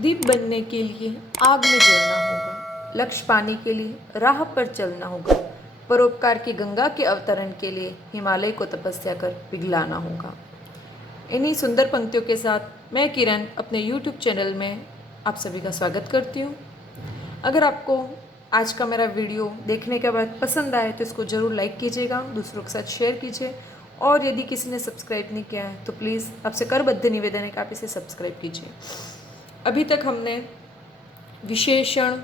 दीप बनने के लिए आग में जलना होगा, लक्ष्य पाने के लिए राह पर चलना होगा, परोपकार की गंगा के अवतरण के लिए हिमालय को तपस्या कर पिघलाना होगा। इन्हीं सुंदर पंक्तियों के साथ मैं किरण अपने YouTube चैनल में आप सभी का स्वागत करती हूँ। अगर आपको आज का मेरा वीडियो देखने के बाद पसंद आए तो इसको ज़रूर लाइक कीजिएगा, दूसरों के साथ शेयर कीजिए और यदि किसी ने सब्सक्राइब नहीं किया है तो प्लीज़ आपसे करबद्ध निवेदन है कि आप इसे सब्सक्राइब कीजिए। अभी तक हमने विशेषण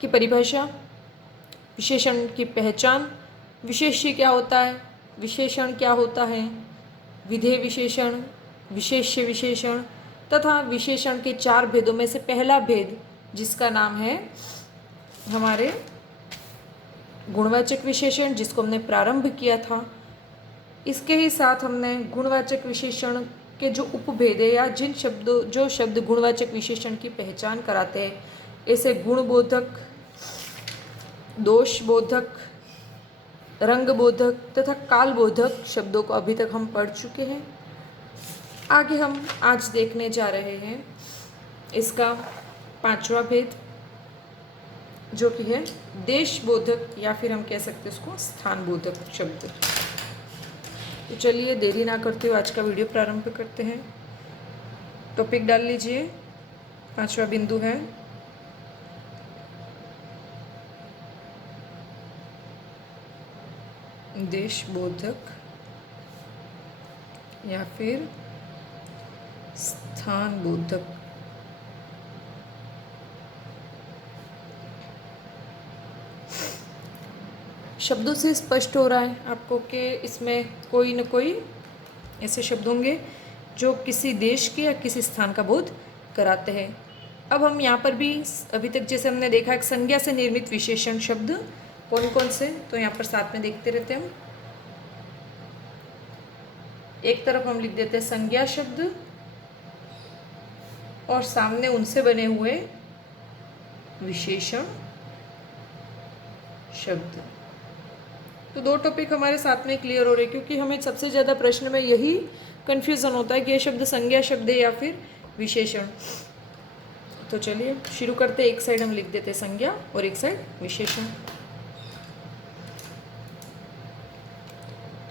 की परिभाषा, विशेषण की पहचान, विशेष्य क्या होता है, विशेषण क्या होता है, विधेय विशेषण, विशेष्य विशेषण तथा विशेषण के 4 भेदों में से पहला भेद जिसका नाम है हमारे गुणवाचक विशेषण, जिसको हमने प्रारंभ किया था। इसके ही साथ हमने गुणवाचक विशेषण के जो उपभेद है या जो शब्द गुणवाचक विशेषण की पहचान कराते हैं, ऐसे गुणबोधक, दोषबोधक, रंगबोधक तथा कालबोधक शब्दों को अभी तक हम पढ़ चुके हैं। आगे हम आज देखने जा रहे हैं इसका 5वां भेद, जो कि है देशबोधक या फिर हम कह सकते हैं उसको स्थानबोधक शब्द। तो चलिए देरी ना करते हुए आज का वीडियो प्रारंभ करते हैं। टॉपिक डाल लीजिए। 5वां बिंदु है देशबोधक या फिर स्थानबोधक। शब्दों से स्पष्ट हो रहा है आपको कि इसमें कोई न कोई ऐसे शब्द होंगे जो किसी देश के या किसी स्थान का बोध कराते हैं। अब हम यहाँ पर भी अभी तक जैसे हमने देखा एक संज्ञा से निर्मित विशेषण शब्द कौन कौन से, तो यहाँ पर साथ में देखते रहते हैं हम। एक तरफ हम लिख देते हैं संज्ञा शब्द और सामने उनसे बने हुए विशेषण शब्द। तो 2 टॉपिक हमारे साथ में क्लियर हो रहे हैं, क्योंकि हमें सबसे ज़्यादा प्रश्न में यही कन्फ्यूज़न होता है कि यह शब्द संज्ञा शब्द है या फिर विशेषण। तो चलिए शुरू करते हैं। एक साइड हम लिख देते हैं संज्ञा और एक साइड विशेषण।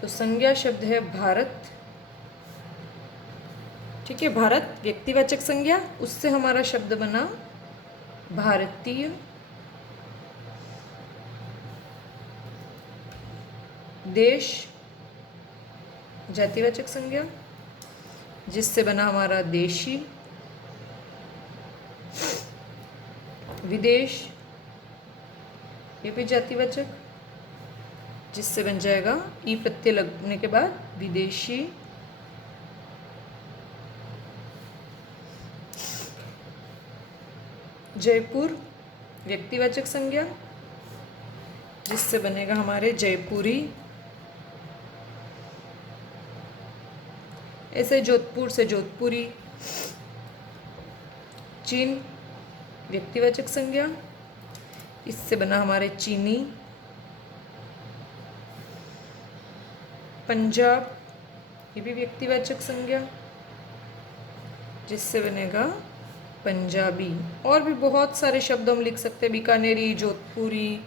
तो संज्ञा शब्द है भारत, ठीक है। भारत व्यक्तिवाचक संज्ञा, उससे हमारा शब्द बना भारतीय। देश जातिवाचक संज्ञा, जिससे बना हमारा देशी। विदेश ये भी जातिवाचक, जिससे बन जाएगा ई प्रत्यय लगने के बाद विदेशी। जयपुर व्यक्तिवाचक संज्ञा, जिससे बनेगा हमारे जयपुरी। ऐसे जोधपुर से जोधपुरी। चीन व्यक्तिवाचक संज्ञा, इससे बना हमारे चीनी। पंजाब ये भी व्यक्तिवाचक संज्ञा, जिससे बनेगा पंजाबी। और भी बहुत सारे शब्द हम लिख सकते हैं, बीकानेरी, जोधपुरी,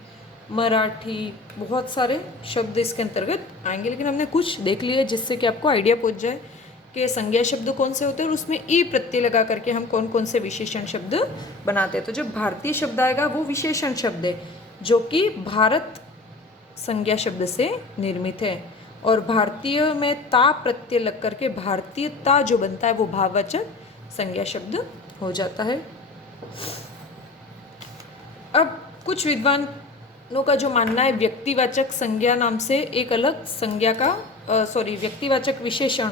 मराठी, बहुत सारे शब्द इसके अंतर्गत आएंगे। लेकिन हमने कुछ देख लिया जिससे कि आपको आइडिया पहुंच जाए कि संज्ञा शब्द कौन से होते हैं और उसमें ई प्रत्यय लगा करके हम कौन कौन से विशेषण शब्द बनाते हैं। तो जो भारतीय शब्द आएगा वो विशेषण शब्द है, जो कि भारत संज्ञा शब्द से निर्मित है। और भारतीय में ता प्रत्यय लग करके भारतीयता जो बनता है वो भाववाचक संज्ञा शब्द हो जाता है। अब कुछ विद्वानों का जो मानना है, व्यक्तिवाचक संज्ञा नाम से एक अलग संज्ञा का व्यक्तिवाचक विशेषण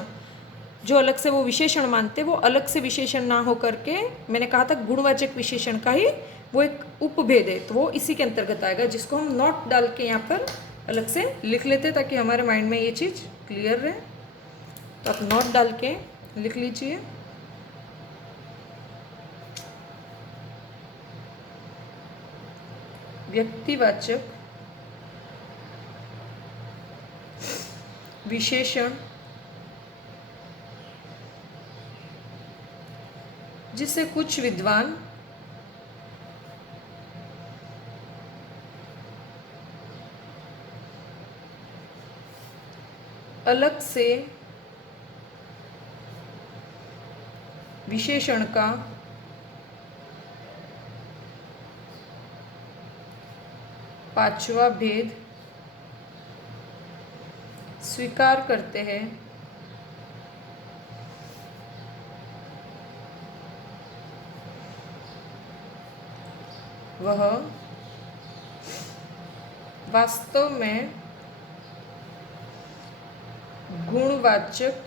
जो अलग से वो विशेषण मानते, वो अलग से विशेषण ना हो करके, मैंने कहा था गुणवाचक विशेषण का ही वो एक उपभेद है, तो वो इसी के अंतर्गत आएगा, जिसको हम नोट डाल के यहाँ पर अलग से लिख लेते ताकि हमारे माइंड में ये चीज़ क्लियर रहे। तो आप नोट डाल के लिख लीजिए। व्यक्तिवाचक विशेषण जिसे कुछ विद्वान अलग से विशेषण का पांचवा भेद स्वीकार करते हैं, वह वास्तव में गुणवाचक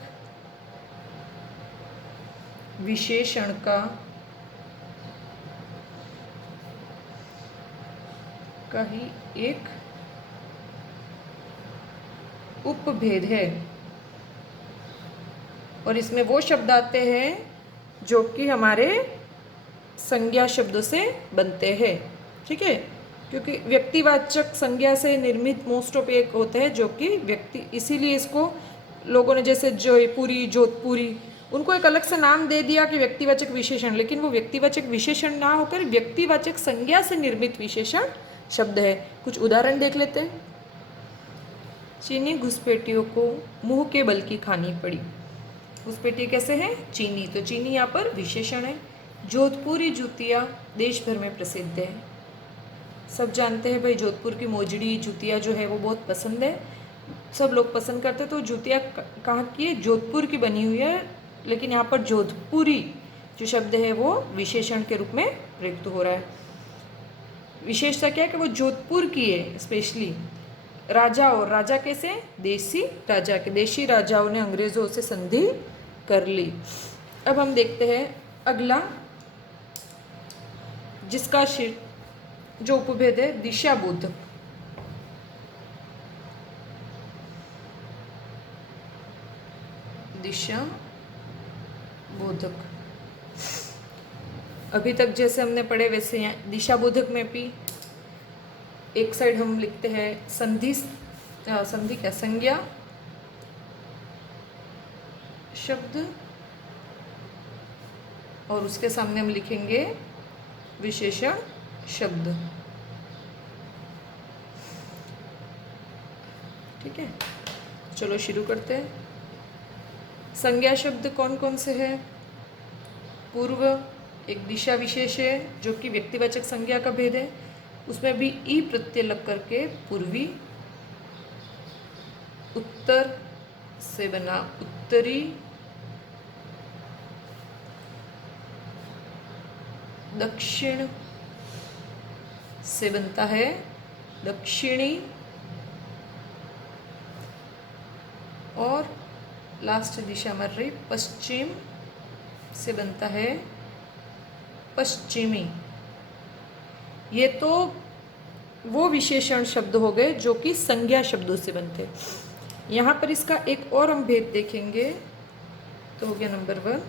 विशेषण का ही एक उपभेद है। और इसमें वो शब्द आते हैं जो कि हमारे संज्ञा शब्दों से बनते हैं, ठीक है। क्योंकि व्यक्तिवाचक संज्ञा से निर्मित मोस्ट ऑफ एक होते हैं जो कि व्यक्ति, इसीलिए इसको लोगों ने जैसे जयपुरी, जोधपुरी, उनको एक अलग से नाम दे दिया कि व्यक्तिवाचक विशेषण, लेकिन वो व्यक्तिवाचक विशेषण ना होकर व्यक्तिवाचक संज्ञा से निर्मित विशेषण शब्द है। कुछ उदाहरण देख लेते हैं। चीनी घुसपैठियों को मुंह के बल की खानी पड़ी। घुसपैठी कैसे है? चीनी, तो चीनी यहाँ पर विशेषण है। जोधपुरी जूतियाँ देश भर में प्रसिद्ध है। सब जानते हैं भाई जोधपुर की मोजड़ी जूतियाँ जो है वो बहुत पसंद है, सब लोग पसंद करते हैं। तो जूतियाँ कहाँ की है? जोधपुर की बनी हुई है, लेकिन यहाँ पर जोधपुरी जो शब्द है वो विशेषण के रूप में प्रयुक्त हो रहा है। विशेषता क्या है कि वो जोधपुर की है स्पेशली। राजा, और राजा कैसे? देसी राजा के, देशी राजाओं ने अंग्रेजों से संधि कर ली। अब हम देखते हैं अगला, जिसका जो उपभेद है दिशाबोधक। दिशा बोधक, अभी तक जैसे हमने पढ़े वैसे यहाँ दिशाबोधक में भी एक साइड हम लिखते हैं संधि क्या? संज्ञा शब्द, और उसके सामने हम लिखेंगे विशेषण शब्द, ठीक है। चलो शुरू करते हैं। संज्ञा शब्द कौन कौन से हैं? पूर्व एक दिशा विशेष है जो कि व्यक्तिवाचक संज्ञा का भेद है, उसमें भी ई प्रत्यय लग करके पूर्वी। उत्तर से बना उत्तरी। दक्षिण से बनता है दक्षिणी, और लास्ट दिशा मर रही पश्चिम से बनता है पश्चिमी। ये तो वो विशेषण शब्द हो गए जो कि संज्ञा शब्दों से बनते। यहाँ पर इसका एक और हम भेद देखेंगे तो हो गया नंबर 1।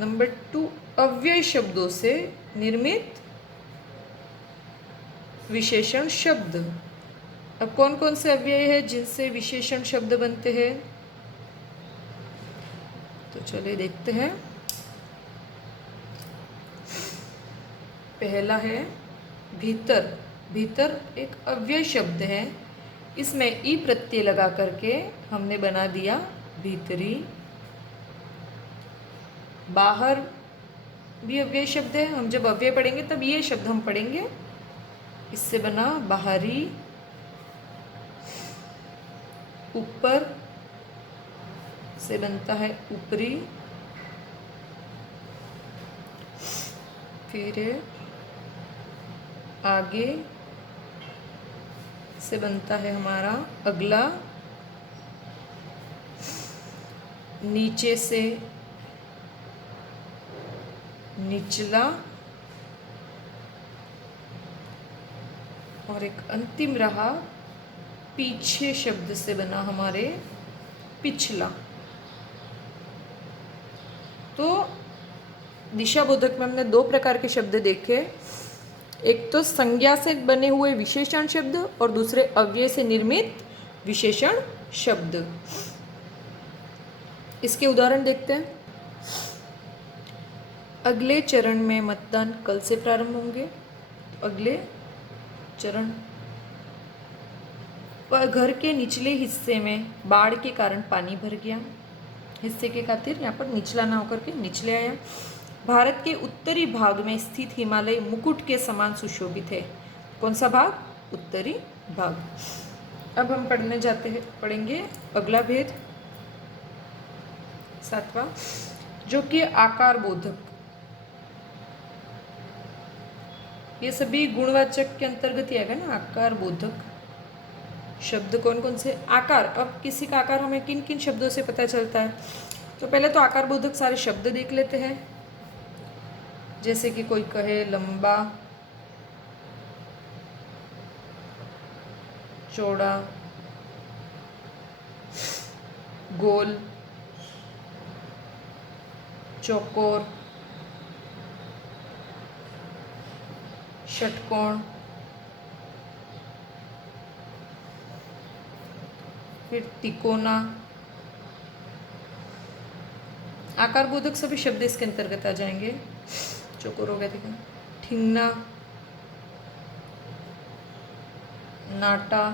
नंबर 2, अव्यय शब्दों से निर्मित विशेषण शब्द। अब कौन कौन से अव्यय है जिनसे विशेषण शब्द बनते हैं? तो चलिए देखते हैं। पहला है भीतर। भीतर एक अव्यय शब्द है, इसमें ई प्रत्यय लगा करके हमने बना दिया भीतरी। बाहर भी अव्यय शब्द है, हम जब अव्यय पढ़ेंगे तब ये शब्द हम पढ़ेंगे। इससे बना बाहरी। ऊपर से बनता है ऊपरी। फिर आगे से बनता है हमारा अगला। नीचे से निचला, और एक अंतिम रहा पीछे शब्द से बना हमारे पिछला। तो दिशाबोधक में हमने 2 प्रकार के शब्द देखे, एक तो संज्ञा से बने हुए विशेषण शब्द और दूसरे अव्यय से निर्मित विशेषण शब्द। इसके उदाहरण देखते हैं। अगले चरण में मतदान कल से प्रारंभ होंगे। अगले चरण पर घर के निचले हिस्से में बाढ़ के कारण पानी भर गया। हिस्से के खातिर यहाँ पर निचला ना होकर के निचले आया। भारत के उत्तरी भाग में स्थित हिमालय मुकुट के समान सुशोभित है। कौन सा भाग? उत्तरी भाग। अब हम पढ़ेंगे अगला भेद, 7वां, जो कि आकार बोधक। ये सभी गुणवाचक के अंतर्गत ही आएगा ना, आकार बोधक शब्द कौन कौन से? आकार। अब किसी का आकार हमें किन किन शब्दों से पता चलता है? तो पहले तो आकार बोधक सारे शब्द देख लेते हैं। जैसे कि कोई कहे लंबा, चौड़ा, गोल, चौकोर, षटकोण, फिर तिकोना। आकार बोधक सभी शब्द इसके अंतर्गत आ जाएंगे। चौकोर हो गया, देखो, ठिंगना, नाटा,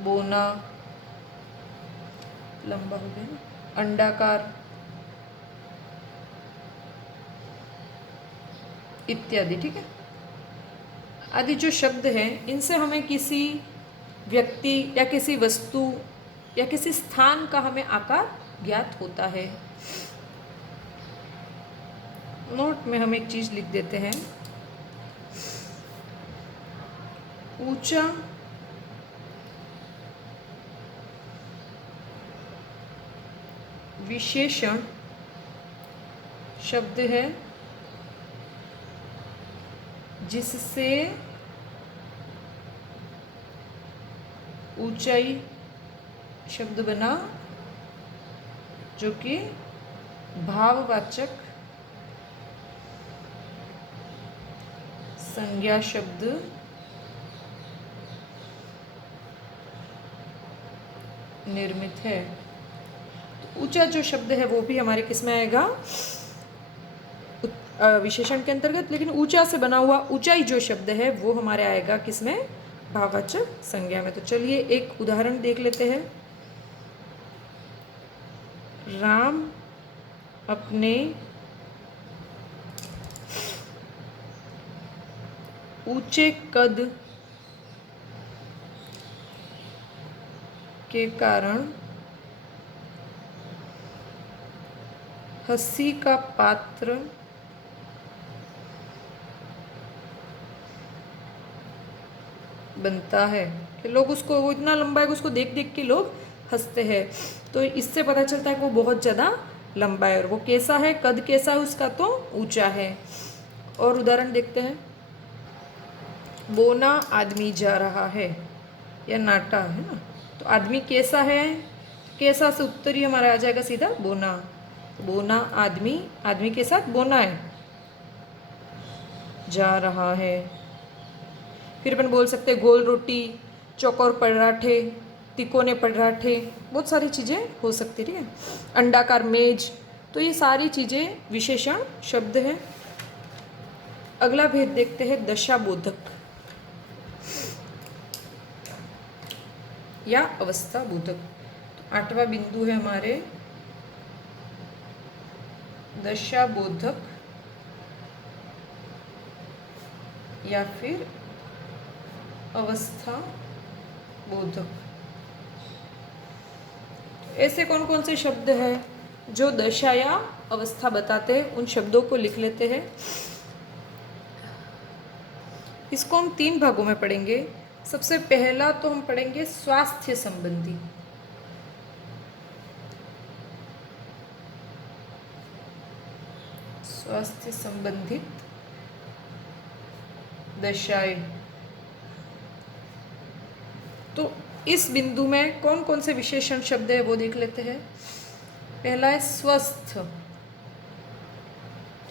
बोना, लंबा हो गया, अंडाकार इत्यादि। ठीक है, आदि जो शब्द हैं इनसे हमें किसी व्यक्ति या किसी वस्तु या किसी स्थान का हमें आकार ज्ञात होता है। नोट में हम एक चीज लिख देते हैं, ऊंचा विशेषण शब्द है जिससे ऊंचाई शब्द बना, जो कि भाववाचक संज्ञा शब्द निर्मित है। तो ऊंचा जो शब्द है वो भी हमारे किस में आएगा? विशेषण के अंतर्गत। लेकिन ऊंचा से बना हुआ ऊंचाई जो शब्द है वो हमारे आएगा किसमें? भाववाचक संज्ञा में। तो चलिए एक उदाहरण देख लेते हैं। राम अपने ऊंचे कद के कारण हंसी का पात्र बनता है। कि लोग उसको, वो इतना लंबा है कि उसको देख देख के लोग हंसते हैं। तो इससे पता चलता है कि वो बहुत ज़्यादा लंबा है। और वो कैसा है? कद कैसा है उसका? तो ऊंचा है। और उदाहरण देखते हैं, बोना आदमी जा रहा है, या नाटा है ना। तो आदमी कैसा है? कैसा से उत्तरी हमारा आ जाएगा सीधा बोना। बोना आदमी, आदमी के साथ बोना है, जा रहा है। फिर अपन बोल सकते हैं गोल रोटी, चौकोर पराठे, तिकोने पराठे, बहुत सारी चीज़ें हो सकती है। ठीक है, अंडाकार मेज। तो ये सारी चीज़ें विशेषण शब्द हैं। अगला भेद देखते हैं, दशाबोधक या अवस्था बोधक। तो 8वां बिंदु है हमारे दशाबोधक या फिर अवस्था बोधक। ऐसे कौन कौन से शब्द हैं जो दशा या अवस्था बताते हैं? उन शब्दों को लिख लेते हैं। इसको हम 3 भागों में पढ़ेंगे। सबसे पहला तो हम पढ़ेंगे स्वास्थ्य संबंधी। स्वास्थ्य संबंधित दशाएं। तो इस बिंदु में कौन कौन से विशेषण शब्द है वो देख लेते हैं। पहला है स्वस्थ।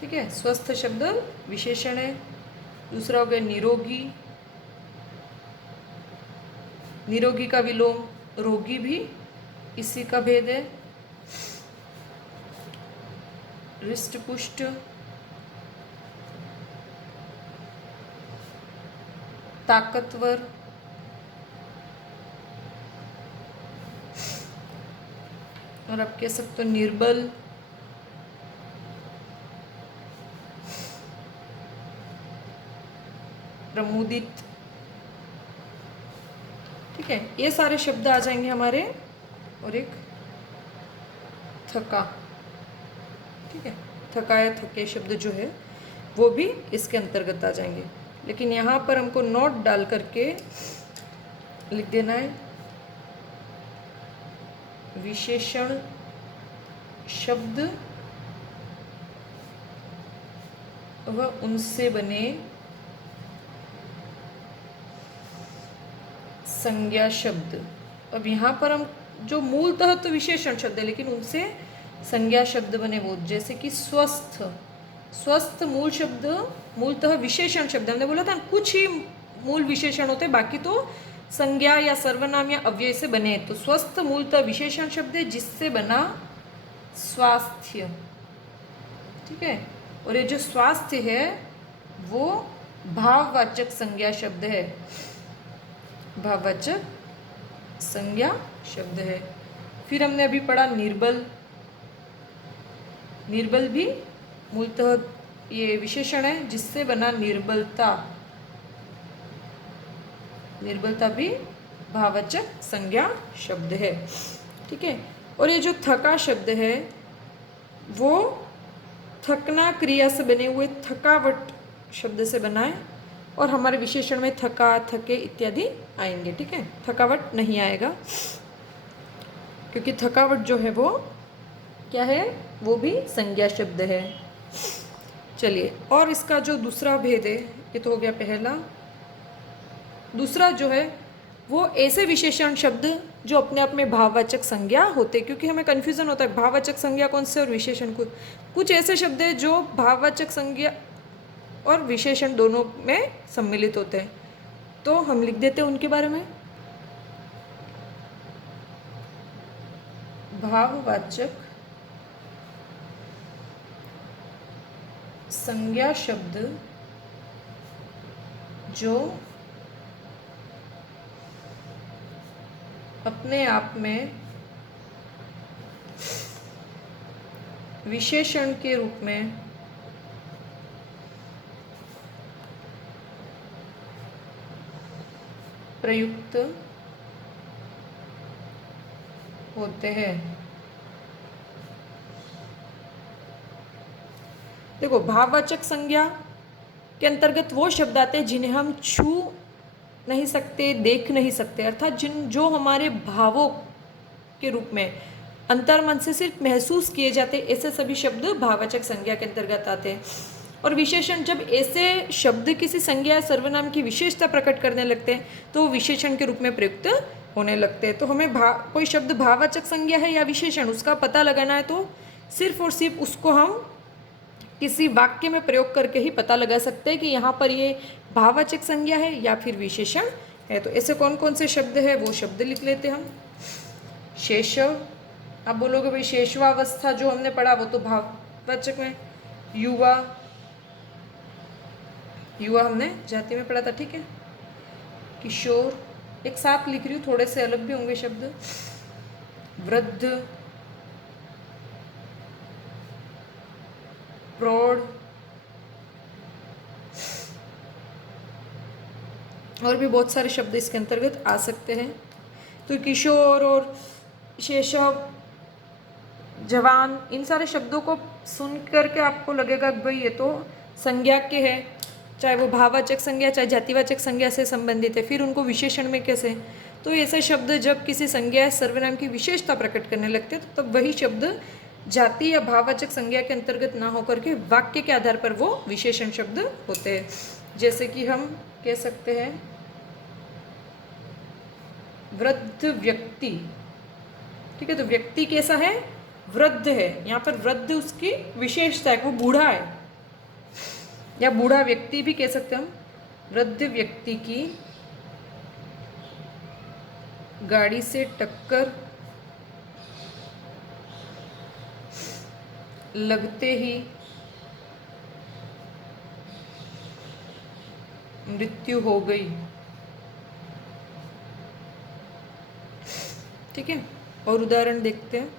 ठीक है, स्वस्थ शब्द विशेषण है। दूसरा हो गया निरोगी, निरोगी का विलोम रोगी भी इसी का भेद है। हृष्ट पुष्ट, ताकतवर, और आप कह सकते हो निर्बल, प्रमुदित। ठीक है, ये सारे शब्द आ जाएंगे हमारे। और एक थका, ठीक है, थका या थके शब्द जो है वो भी इसके अंतर्गत आ जाएंगे। लेकिन यहाँ पर हमको नोट डाल करके लिख देना है विशेषण शब्द व उनसे बने संज्ञा शब्द। अब यहाँ पर हम जो मूलतः तो विशेषण शब्द है, लेकिन उनसे संज्ञा शब्द बने वो, जैसे कि स्वस्थ। स्वस्थ मूल शब्द मूलतः विशेषण शब्द, हमने बोला था कुछ ही मूल विशेषण होते, बाकी तो संज्ञा या सर्वनाम या अव्यय से बने। तो स्वस्थ मूलतः विशेषण शब्द है जिससे बना स्वास्थ्य। ठीक है, और ये जो स्वास्थ्य है वो भाववाचक संज्ञा शब्द है, भाववाचक संज्ञा शब्द है। फिर हमने अभी पढ़ा निर्बल। निर्बल भी मूलतः ये विशेषण है जिससे बना निर्बलता। निर्बलता भी भाववाचक संज्ञा शब्द है। ठीक है, और ये जो थका शब्द है वो थकना क्रिया से बने हुए थकावट शब्द से बना है, और हमारे विशेषण में थका, थके इत्यादि आएंगे। ठीक है, थकावट नहीं आएगा क्योंकि थकावट जो है वो क्या है, वो भी संज्ञा शब्द है। चलिए, और इसका जो दूसरा भेद है, ये तो हो गया पहला। दूसरा जो है वो ऐसे विशेषण शब्द जो अपने आप में भाववाचक संज्ञा होते, क्योंकि हमें कन्फ्यूजन होता है भाववाचक संज्ञा कौन से और विशेषण कौन। कुछ ऐसे शब्द है जो भाववाचक संज्ञा और विशेषण दोनों में सम्मिलित होते हैं, तो हम लिख देते हैं उनके बारे में। भाववाचक संज्ञा शब्द जो अपने आप में विशेषण के रूप में प्रयुक्त होते हैं। देखो, भाववाचक संज्ञा के अंतर्गत वो शब्द आते हैं जिन्हें हम छू नहीं सकते, देख नहीं सकते, अर्थात जो हमारे भावों के रूप में अंतर्मन से सिर्फ महसूस किए जाते, ऐसे सभी शब्द भाववाचक संज्ञा के अंतर्गत आते हैं। और विशेषण, जब ऐसे शब्द किसी संज्ञा या सर्वनाम की विशेषता प्रकट करने लगते हैं तो वो विशेषण के रूप में प्रयुक्त होने लगते हैं। तो हमें कोई शब्द भाववाचक संज्ञा है या विशेषण, उसका पता लगाना है तो सिर्फ और सिर्फ उसको हम किसी वाक्य में प्रयोग करके ही पता लगा सकते हैं कि यहाँ पर ये भाववाचक संज्ञा है या फिर विशेषण है। तो ऐसे कौन कौन से शब्द है वो शब्द लिख लेते हम। शेषव, आप बोलोगे भाई शेषवावस्था जो हमने पढ़ा वो तो भाववाचक में। युवा, युवा हमने जाति में पढ़ा था। ठीक है, किशोर, एक साथ लिख रही हूँ, थोड़े से अलग भी होंगे शब्द। वृद्ध, प्रौढ़, और भी बहुत सारे शब्द इसके अंतर्गत आ सकते हैं। तो किशोर और शैशव, जवान, इन सारे शब्दों को सुन करके आपको लगेगा कि भाई ये तो संज्ञा के है, चाहे वो भाववाचक संज्ञा चाहे जातिवाचक संज्ञा से संबंधित है। फिर उनको विशेषण में कैसे, तो ऐसे शब्द जब किसी संज्ञा या सर्वनाम की विशेषता प्रकट करने लगते हैं तो तब वही शब्द जाति या भाववाचक संज्ञा के अंतर्गत ना होकर के वाक्य के आधार पर वो विशेषण शब्द होते हैं। जैसे कि हम कह सकते हैं वृद्ध व्यक्ति। ठीक है, तो व्यक्ति कैसा है, वृद्ध है। यहाँ पर वृद्ध उसकी विशेषता है, वो बूढ़ा है, या बूढ़ा व्यक्ति भी कह सकते हैं हम। वृद्ध व्यक्ति की गाड़ी से टक्कर लगते ही मृत्यु हो गई। ठीक है, और उदाहरण देखते हैं।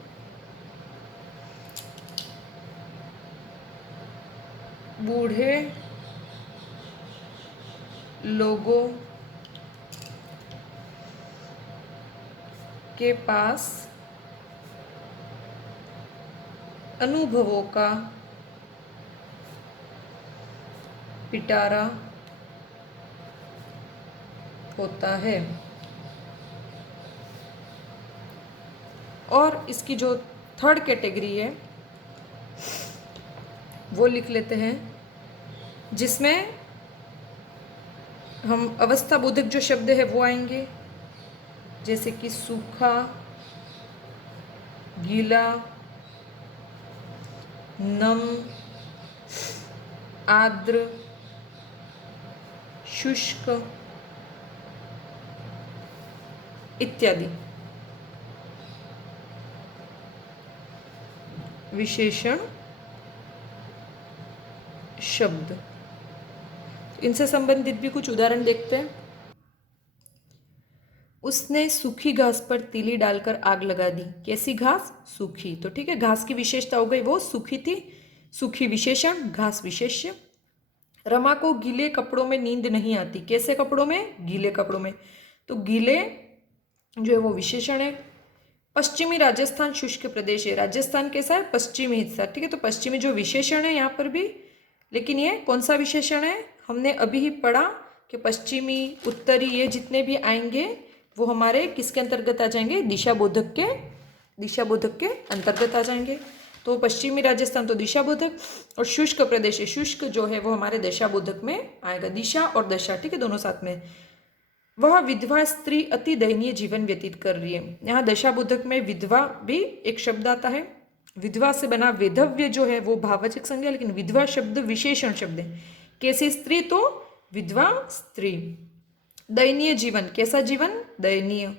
बूढ़े लोगों के पास अनुभवों का पिटारा होता है। और इसकी जो थर्ड कैटेगरी है वो लिख लेते हैं, जिसमें हम अवस्था बोधक जो शब्द है वो आएंगे, जैसे कि सूखा, गीला, नम, आर्द्र, शुष्क इत्यादि विशेषण शब्द। इनसे संबंधित भी कुछ उदाहरण देखते हैं। उसने सूखी घास पर तीली डालकर आग लगा दी। कैसी घास? सूखी। तो ठीक है, घास की विशेषता हो गई वो सूखी थी, सूखी विशेषण, घास विशेष्य। रमा को गीले कपड़ों में नींद नहीं आती। कैसे कपड़ों में? गीले कपड़ों में। तो गीले जो है वो विशेषण है। पश्चिमी राजस्थान शुष्क प्रदेश है। राजस्थान कैसा है? पश्चिमी हिस्सा। ठीक है, तो पश्चिमी जो विशेषण है यहाँ पर भी, लेकिन ये कौन सा विशेषण है? हमने अभी ही पढ़ा कि पश्चिमी, उत्तरी, ये जितने भी आएंगे वो हमारे किसके अंतर्गत आ जाएंगे? दिशाबोधक के अंतर्गत आ जाएंगे। तो पश्चिमी राजस्थान तो दिशाबोधक, और शुष्क प्रदेश है, शुष्क जो है वो हमारे दशाबोधक में आएगा। दिशा और दशा, ठीक है, दोनों साथ में। वह विधवा स्त्री अति दयनीय जीवन व्यतीत कर रही है। यहाँ दशाबोधक में विधवा भी एक शब्द आता है। विधवा से बना वेधव्य जो है वो भाववाचक संज्ञा, लेकिन विधवा शब्द विशेषण शब्द है। कैसी स्त्री? तो विधवा स्त्री। दयनीय जीवन, कैसा जीवन? दयनीय।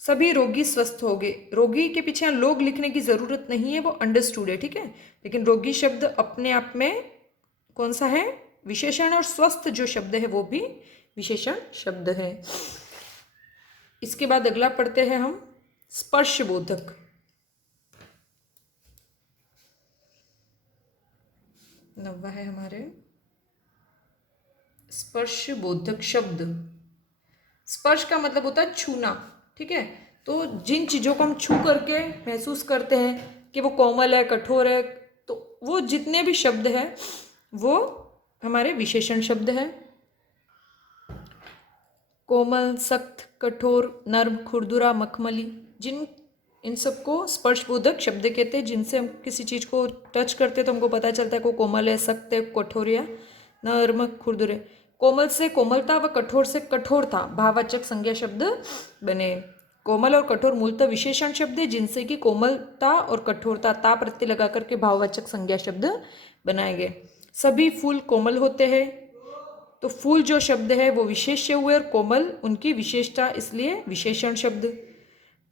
सभी रोगी स्वस्थ हो गए। रोगी के पीछे लोग लिखने की जरूरत नहीं है, वो अंडरस्टूड है, ठीक है। लेकिन रोगी शब्द अपने आप में कौन सा है? विशेषण। और स्वस्थ जो शब्द है वो भी विशेषण शब्द है। इसके बाद अगला पढ़ते हैं हम, स्पर्श बोधक। नवा है हमारे स्पर्श बोधक शब्द। स्पर्श का मतलब होता है छूना, ठीक है। तो जिन चीज़ों को हम छू करके महसूस करते हैं कि वो कोमल है, कठोर है, तो वो जितने भी शब्द हैं वो हमारे विशेषण शब्द हैं। कोमल, सख्त, कठोर, नर्म, खुरदुरा, मखमली, इन सबको स्पर्शबोधक शब्द कहते हैं। जिनसे हम किसी चीज़ को टच करते हैं तो हमको पता चलता है कि वो कोमल है, सख्त है, कठोर या नर्म, खुरदुरे। कोमल से कोमलता व कठोर से कठोरता भाववाचक संज्ञा शब्द बने। कोमल और कठोर मूलतः विशेषण शब्द है, जिनसे कि कोमलता और कठोरता ता प्रत्यय लगा करके भाववाचक संज्ञा शब्द बनाए गए। सभी फूल कोमल होते हैं, तो फूल जो शब्द है वो विशेष्य हुए और कोमल उनकी विशेषता, इसलिए विशेषण शब्द।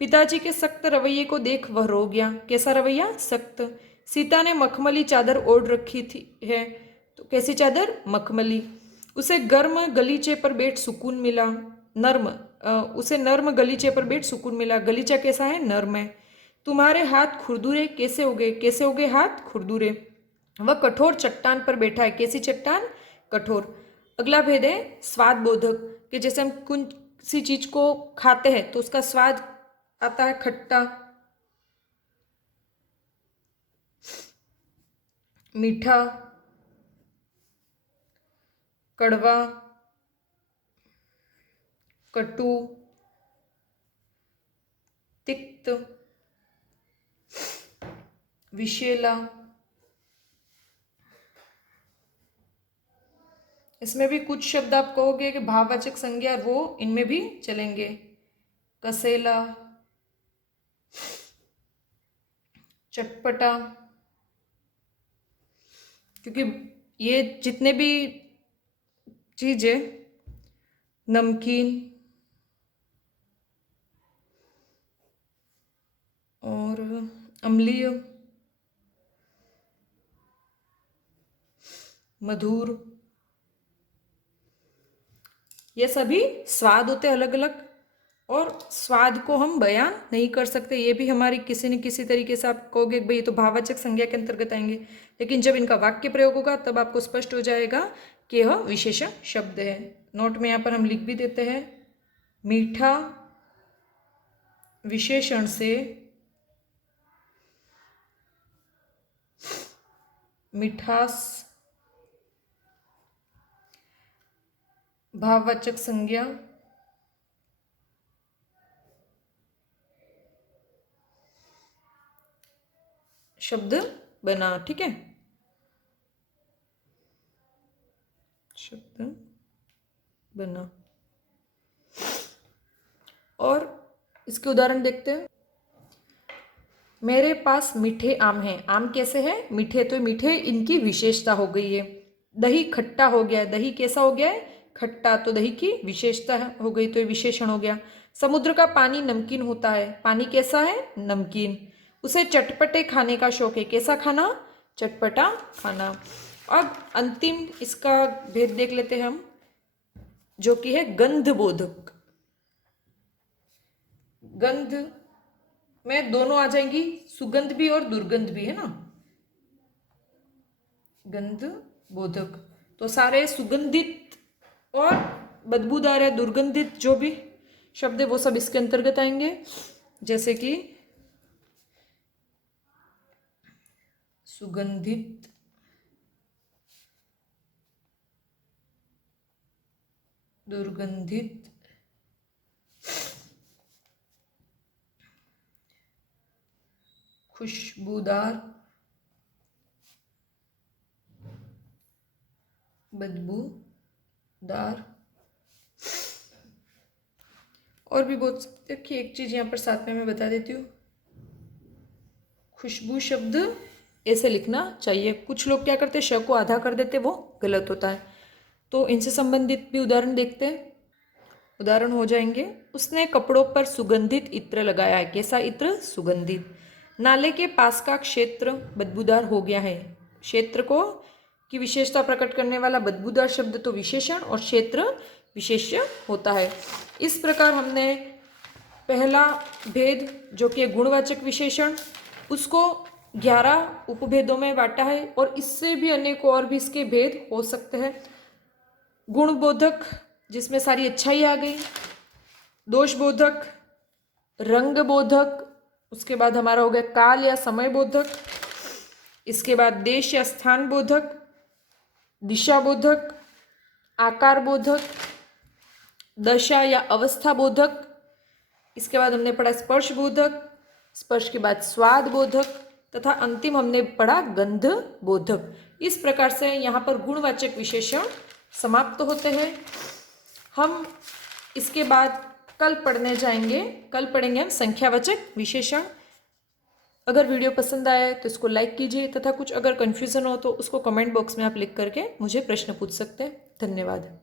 पिताजी के सख्त रवैये को देख वह रो गया। कैसा रवैया? सख्त। सीता ने मखमली चादर ओढ़ रखी थी है, तो कैसी चादर? मखमली। उसे गर्म गलीचे पर बैठ सुकून मिला। नर्म, उसे नर्म गलीचे पर बैठ सुकून मिला। गलीचा कैसा है? नर्म है। तुम्हारे हाथ खुरदुरे कैसे हो गए? कैसे हो गए हाथ? खुरदुरे। वह कठोर चट्टान पर बैठा है। कैसी चट्टान? कठोर। अगला भेद है स्वाद बोधक, कि जैसे हम किसी चीज को खाते हैं तो उसका स्वाद आता है खट्टा, मीठा, कड़वा, कटु, तिक्त, विषैला। इसमें भी कुछ शब्द आप कहोगे कि भाववाचक संज्ञा, वो इनमें भी चलेंगे। कसेला, चटपटा, क्योंकि ये जितने भी चीज है, नमकीन और अम्लीय, मधुर, ये सभी स्वाद होते हैं अलग अलग, और स्वाद को हम बयान नहीं कर सकते। ये भी हमारी किसी न किसी तरीके से आप कहोगे भाई ये तो भाववाचक संज्ञा के अंतर्गत आएंगे, लेकिन जब इनका वाक्य प्रयोग होगा तब आपको स्पष्ट हो जाएगा कि यह विशेषण शब्द है। नोट में यहाँ पर हम लिख भी देते हैं, मीठा विशेषण से मिठास भाववाचक संज्ञा शब्द बना। ठीक है, शब्द बना। और इसके उदाहरण देखते हैं। मेरे पास मीठे आम हैं। आम कैसे हैं? मीठे, तो मीठे इनकी विशेषता हो गई है। दही खट्टा हो गया, दही कैसा हो गया है? खट्टा, तो दही की विशेषता हो गई, तो ये विशेषण हो गया। समुद्र का पानी नमकीन होता है। पानी कैसा है? नमकीन। उसे चटपटे खाने का शौक है। कैसा खाना? चटपटा खाना। अब अंतिम इसका भेद देख लेते हैं हम, जो कि है गंधबोधक। गंध में दोनों आ जाएंगी, सुगंध भी और दुर्गंध भी, है ना। गंध बोधक, तो सारे सुगंधित और बदबूदार है, दुर्गंधित जो भी शब्द है वो सब इसके अंतर्गत आएंगे, जैसे कि सुगंधित, दुर्गंधित, खुशबूदार, बदबूदार, और भी बहुत। देखिए एक चीज यहाँ पर साथ में मैं बता देती हूँ, खुशबू शब्द ऐसे लिखना चाहिए। कुछ लोग क्या करते हैं, श को आधा कर देते, वो गलत होता है। तो इनसे संबंधित भी उदाहरण देखते हैं। उदाहरण हो जाएंगे, उसने कपड़ों पर सुगंधित इत्र लगाया है। कैसा इत्र? सुगंधित। नाले के पास का क्षेत्र बदबूदार हो गया है। क्षेत्र को की विशेषता प्रकट करने वाला बदबूदार शब्द तो विशेषण और क्षेत्र विशेष्य होता है। इस प्रकार हमने पहला भेद जो कि गुणवाचक विशेषण, उसको 11 उपभेदों में बांटा है, और इससे भी अनेक और भी इसके भेद हो सकते हैं। गुणबोधक, जिसमें सारी अच्छाई आ गई, दोषबोधक, रंगबोधक, उसके बाद हमारा हो गया काल या समय बोधक, इसके बाद देश या स्थान बोधक, दिशा बोधक, आकार बोधक, दशा या अवस्था बोधक, इसके बाद हमने पढ़ा स्पर्श बोधक, स्पर्श के बाद स्वाद बोधक, तथा अंतिम हमने पढ़ा गंध बोधक। इस प्रकार से यहाँ पर गुणवाचक विशेषण समाप्त होते हैं। हम इसके बाद कल पढ़ने जाएंगे, कल पढ़ेंगे हम संख्यावाचक विशेषण। अगर वीडियो पसंद आए तो इसको लाइक कीजिए, तथा कुछ अगर कन्फ्यूज़न हो तो उसको कमेंट बॉक्स में आप लिख करके मुझे प्रश्न पूछ सकते हैं। धन्यवाद।